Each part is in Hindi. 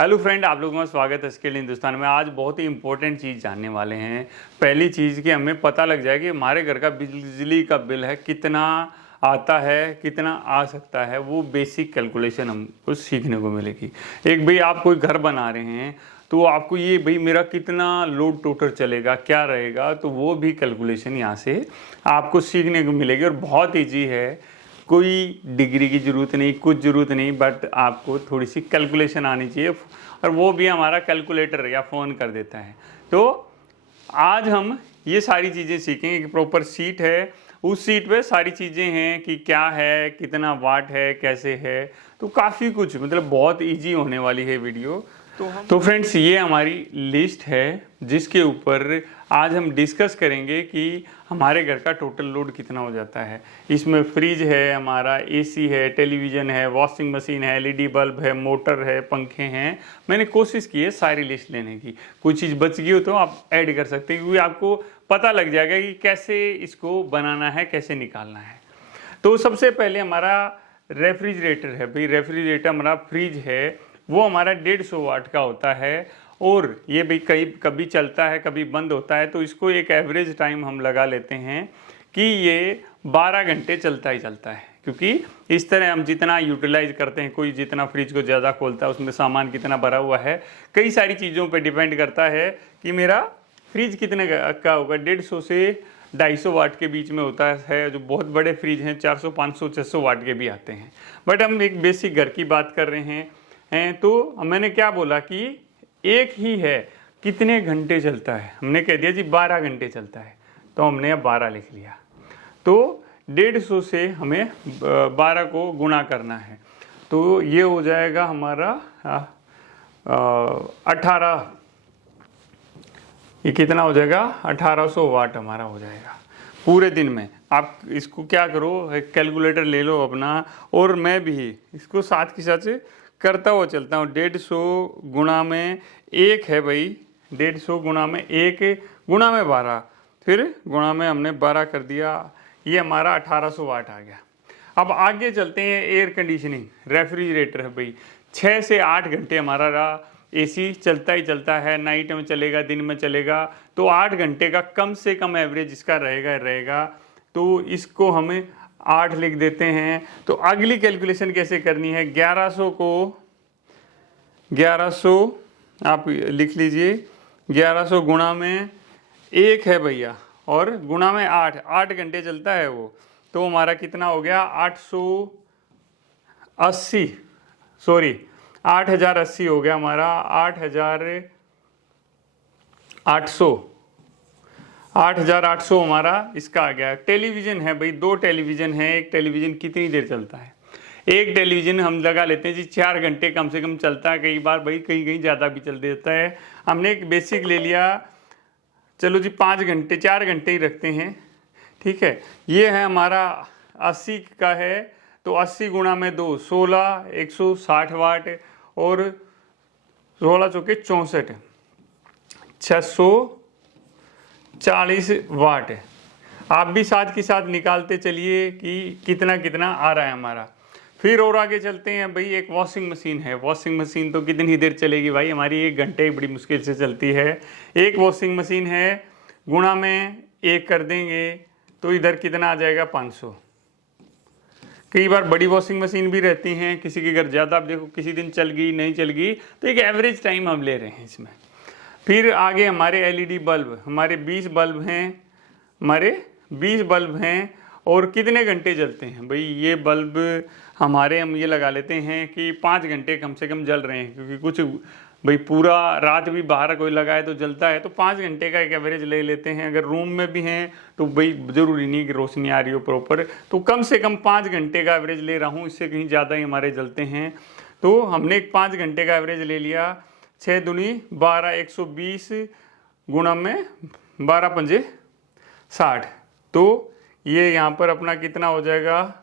हेलो फ्रेंड, आप लोगों का स्वागत है स्किल हिंदुस्तान में। आज बहुत ही इंपॉर्टेंट चीज़ जानने वाले हैं। पहली चीज़ कि हमें पता लग जाए कि हमारे घर का बिजली का बिल है कितना आता है, कितना आ सकता है। वो बेसिक कैलकुलेशन हमको सीखने को मिलेगी। एक भाई आप कोई घर बना रहे हैं तो आपको ये भाई मेरा कितना लोड टोटल चलेगा, क्या रहेगा, तो वो भी कैलकुलेशन यहाँ से आपको सीखने को मिलेगी। और बहुत ईजी है, कोई डिग्री की ज़रूरत नहीं, कुछ ज़रूरत नहीं, बट आपको थोड़ी सी कैलकुलेशन आनी चाहिए और वो भी हमारा कैलकुलेटर या फ़ोन कर देता है। तो आज हम ये सारी चीज़ें सीखेंगे कि प्रॉपर सीट है, उस सीट पे सारी चीज़ें हैं कि क्या है, कितना वाट है, कैसे है। तो काफ़ी कुछ, मतलब बहुत ईजी होने वाली है वीडियो। तो फ्रेंड्स, ये हमारी लिस्ट है जिसके ऊपर आज हम डिस्कस करेंगे कि हमारे घर का टोटल लोड कितना हो जाता है। इसमें फ्रिज है, हमारा एसी है, टेलीविज़न है, वॉशिंग मशीन है, एलईडी बल्ब है, मोटर है, पंखे हैं। मैंने कोशिश की है सारी लिस्ट लेने की। कोई चीज़ बच गई हो तो आप ऐड कर सकते हैं, क्योंकि आपको पता लग जाएगा कि कैसे इसको बनाना है, कैसे निकालना है। तो सबसे पहले हमारा रेफ्रिजरेटर है भाई। रेफ्रिजरेटर हमारा फ्रिज है, वो हमारा 150 वाट का होता है और ये भाई कभी चलता है, कभी बंद होता है। तो इसको एक एवरेज टाइम हम लगा लेते हैं कि ये 12 घंटे चलता ही चलता है, क्योंकि इस तरह हम जितना यूटिलाइज करते हैं, कोई जितना फ्रिज को ज़्यादा खोलता है, उसमें सामान कितना भरा हुआ है, कई सारी चीज़ों पर डिपेंड करता है कि मेरा फ्रिज कितने का होगा। 150 से 250 वाट के बीच में होता है। जो बहुत बड़े फ्रिज हैं 400, 500, 600 वाट के भी आते हैं। बट हम एक बेसिक घर की बात कर रहे हैं तो मैंने क्या बोला कि एक ही है, कितने घंटे चलता है। हमने कह दिया जी 12 घंटे चलता है, तो हमने अब 12 लिख लिया। तो 150 से हमें 12 को गुणा करना है, तो ये हो जाएगा हमारा 18। ये कितना हो जाएगा? 1800 वाट हमारा हो जाएगा पूरे दिन में। आप इसको क्या करो, एक कैलकुलेटर ले लो अपना, और मैं भी इसको साथ के साथ करता हुआ चलता हूँ। 150 गुणा में 1 है भाई, 150 गुणा में 1 गुणा में 12, फिर गुणा में हमने 12 कर दिया। ये हमारा 1800 वाट आ गया। अब आगे चलते हैं। एयर कंडीशनिंग रेफ्रिजरेटर है भाई, 6 से 8 घंटे हमारा एसी चलता ही चलता है। नाइट में चलेगा, दिन में चलेगा, तो 8 घंटे का कम से कम एवरेज इसका रहेगा। तो इसको हमें 8 लिख देते हैं। तो अगली कैलकुलेशन कैसे करनी है? 1100 को 1100 आप लिख लीजिए। 1100 गुणा में 1 है भैया, और गुणा में 8 घंटे चलता है वो। तो हमारा कितना हो गया? 880, सॉरी 8080 हो गया हमारा। 8800 हमारा इसका आ गया। टेलीविज़न है भाई, 2 टेलीविज़न है। एक टेलीविज़न कितनी देर चलता है? एक टेलीविज़न हम लगा लेते हैं जी 4 घंटे कम से कम चलता है। कई बार भाई कहीं ज़्यादा भी चल देता है। हमने एक बेसिक ले लिया, चलो जी 5 घंटे, 4 घंटे ही रखते हैं, ठीक है। ये है हमारा 80 का है, तो 80 गुणा में 2, 16, 160 वाट, और 16 चौके 64, 640 वाट। आप भी साथ के साथ निकालते चलिए कि कितना कितना आ रहा है हमारा। फिर और आगे चलते हैं भाई। एक वॉशिंग मशीन है। वॉशिंग मशीन तो कितनी देर चलेगी भाई हमारी? 1 घंटे ही बड़ी मुश्किल से चलती है। एक वॉशिंग मशीन है, गुणा में 1 कर देंगे, तो इधर कितना आ जाएगा? 500। कई बार बड़ी वॉशिंग मशीन भी रहती हैं, किसी के घर ज़्यादा, आप देखो किसी दिन चल गई, नहीं चल गई, तो एक एवरेज टाइम हम ले रहे हैं इसमें। फिर आगे हमारे एलईडी बल्ब, हमारे 20 बल्ब हैं, और कितने घंटे जलते हैं भाई ये बल्ब हमारे? हम ये लगा लेते हैं कि 5 घंटे कम से कम जल रहे हैं, क्योंकि कुछ भाई पूरा रात भी बाहर कोई लगाए तो जलता है। तो 5 घंटे का एक एवरेज ले लेते हैं। अगर रूम में भी हैं तो भाई ज़रूरी नहीं कि रोशनी आ रही हो प्रॉपर, तो कम से कम 5 घंटे का एवरेज ले रहा हूँ, इससे कहीं ज़्यादा ही हमारे जलते हैं। तो हमने एक 5 घंटे का एवरेज ले लिया। 6 दूनी 12, 120 गुणा में 12 पंजे 60, तो ये यहाँ पर अपना कितना हो जाएगा?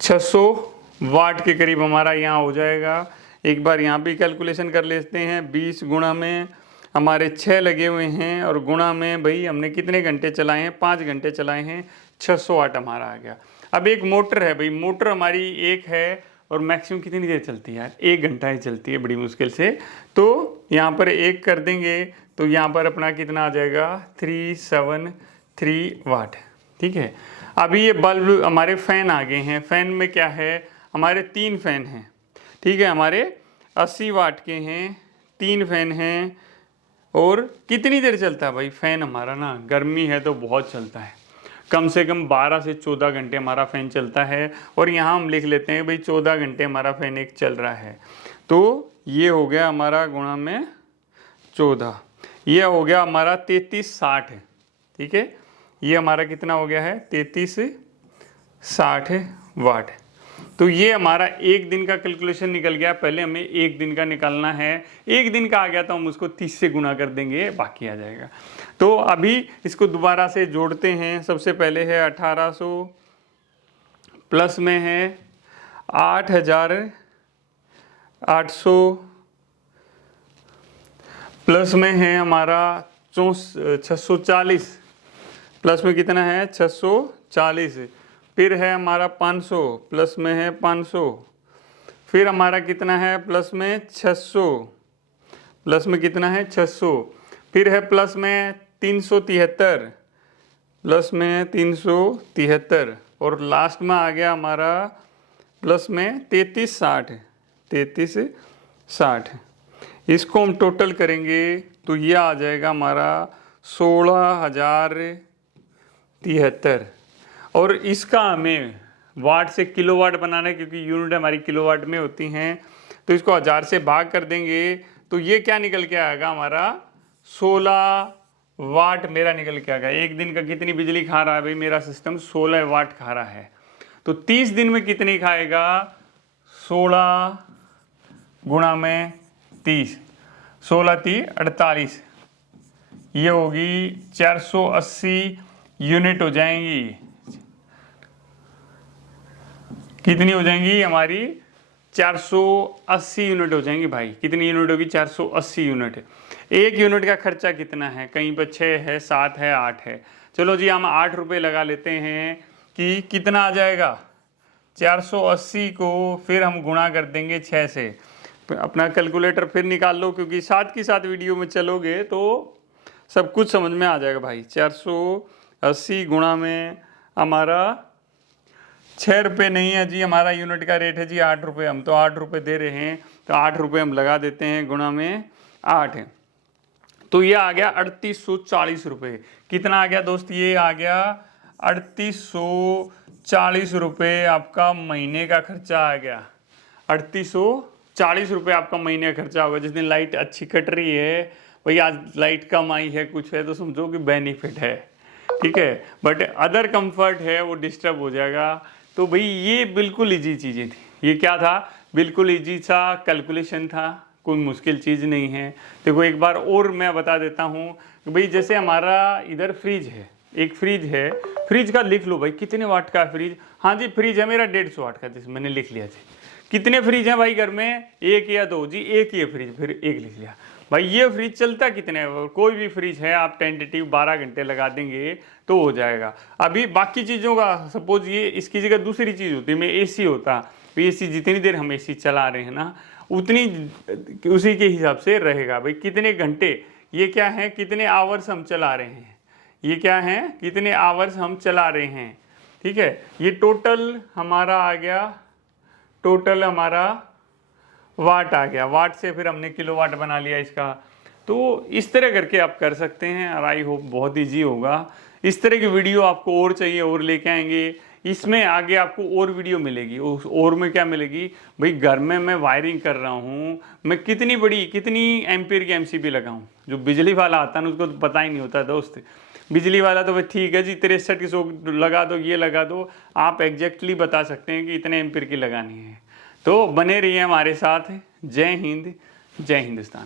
600 वाट के करीब हमारा यहाँ हो जाएगा। एक बार यहाँ भी कैलकुलेशन कर लेते हैं। 20 गुणा में हमारे 6 लगे हुए हैं, और गुणा में भाई हमने कितने घंटे चलाए हैं? 5 घंटे चलाए हैं। 600 वाट हमारा आ गया। अब एक मोटर है भाई। मोटर हमारी एक है, और मैक्सिमम कितनी देर चलती है यार, 1 घंटा ही चलती है बड़ी मुश्किल से। तो यहाँ पर 1 कर देंगे तो यहाँ पर अपना कितना आ जाएगा 373 वाट। ठीक है, अभी ये बल्ब हमारे फ़ैन आ गए हैं। फ़ैन में क्या है, हमारे 3 फ़ैन हैं। ठीक है, हमारे 80 वाट के हैं, 3 फ़ैन हैं। और कितनी देर चलता है भाई फ़ैन हमारा ना, गर्मी है तो बहुत चलता है, कम से कम 12 से 14 घंटे हमारा फ़ैन चलता है। और यहाँ हम लिख लेते हैं भाई 14 घंटे हमारा फ़ैन एक चल रहा है। तो ये हो गया हमारा गुणा में 14, ये हो गया हमारा 3360। ठीक है, ये हमारा कितना हो गया है 3360 वाट। तो ये हमारा 1 दिन का कैलकुलेशन निकल गया। पहले हमें 1 दिन का निकालना है, 1 दिन का आ गया तो हम उसको 30 से गुना कर देंगे, बाकी आ जाएगा। तो अभी इसको दोबारा से जोड़ते हैं। सबसे पहले है 1800 प्लस में है 8800 प्लस में है हमारा 640, प्लस में कितना है 640, फिर है हमारा 500 प्लस में है 500, फिर हमारा कितना है प्लस में 600, प्लस में कितना है 600, फिर है प्लस में 373, प्लस में 373, और लास्ट में आ गया हमारा प्लस में 3360। इसको हम टोटल करेंगे तो ये आ जाएगा हमारा 16,073। और इसका हमें वाट से किलोवाट बनाना है, क्योंकि यूनिट हमारी किलोवाट में होती हैं। तो इसको 1000 से भाग कर देंगे तो ये क्या निकल के आएगा हमारा 16 वाट मेरा निकल के आएगा। 1 दिन का कितनी बिजली खा रहा है भाई मेरा सिस्टम, 16 वाट खा रहा है। तो 30 दिन में कितनी खाएगा, 16 गुणा में 30, 16 3 48, ये होगी 480 यूनिट हो जाएंगी। कितनी हो जाएंगी हमारी 480 यूनिट हो जाएंगी भाई। कितनी यूनिट होगी 480 यूनिट। 1 यूनिट का खर्चा कितना है, कहीं पर 6 है, 7 है, 8 है। चलो जी हम 8 रुपये लगा लेते हैं कि कितना आ जाएगा 480 को फिर हम गुणा कर देंगे 6 से। अपना कैलकुलेटर फिर निकाल लो, क्योंकि साथ की साथ वीडियो में चलोगे तो सब कुछ समझ में आ जाएगा भाई। 480 गुणा में हमारा 6 रुपये नहीं है जी, हमारा यूनिट का रेट है जी 8 रुपये। हम तो 8 रुपये दे रहे हैं तो 8 रुपये हम लगा देते हैं, गुणा में 8 है। तो ये आ गया 3840 रुपये। कितना आ गया दोस्त, ये आ गया 3840 रुपये आपका महीने का खर्चा आ गया। 3840 रुपये आपका महीने का खर्चा होगा। जिस दिन लाइट अच्छी कट रही है भाई, आज लाइट कम आई है कुछ है तो समझो कि बेनिफिट है। ठीक है, बट अदर कंफर्ट है वो डिस्टर्ब हो जाएगा। तो भाई ये बिल्कुल इजी चीज़ें थी। ये क्या था, बिल्कुल इजी सा कैलकुलेशन था, कोई मुश्किल चीज़ नहीं है। देखो एक बार और मैं बता देता हूँ कि भाई जैसे हमारा इधर फ्रिज है, एक फ्रिज है, फ्रिज का लिख लो भाई कितने वाट का फ्रिज। हाँ जी फ्रिज है मेरा 150 वाट का, जैसे मैंने लिख लिया जी। कितने फ्रिज हैं भाई घर में, 1 या 2 जी, एक ही है फ्रिज, फिर 1 लिख लिया भाई। ये फ्रिज चलता कितने, कोई भी फ्रिज है आप टेंटेटिव 12 घंटे लगा देंगे तो हो जाएगा। अभी बाकी चीज़ों का सपोज ये इसकी जगह दूसरी चीज़ होती है, मैं एसी होता तो एसी जितनी देर हम एसी चला रहे हैं ना उतनी उसी के हिसाब से रहेगा भाई। कितने घंटे, ये क्या है कितने आवर्स हम चला रहे हैं, ये क्या है कितने आवर्स हम चला रहे हैं। ठीक है, ये टोटल हमारा आ गया, टोटल हमारा वाट आ गया। वाट से फिर हमने किलोवाट बना लिया इसका। तो इस तरह करके आप कर सकते हैं और आई होप बहुत ईजी होगा। इस तरह की वीडियो आपको और चाहिए और लेके आएंगे। इसमें आगे आपको और वीडियो मिलेगी। उस और में क्या मिलेगी भाई, घर में मैं वायरिंग कर रहा हूँ, मैं कितनी बड़ी कितनी एम्पीयर की एमसीबी लगाऊँ। जो बिजली वाला आता है ना उसको तो पता ही नहीं होता दोस्त। बिजली वाला तो भाई ठीक है जी 63 लगा दो, ये लगा दो, आप एग्जैक्टली बता सकते हैं कि इतने एम्पीयर की लगानी है। तो बने रहिए हमारे साथ। जय हिंद, जय हिंदुस्तान।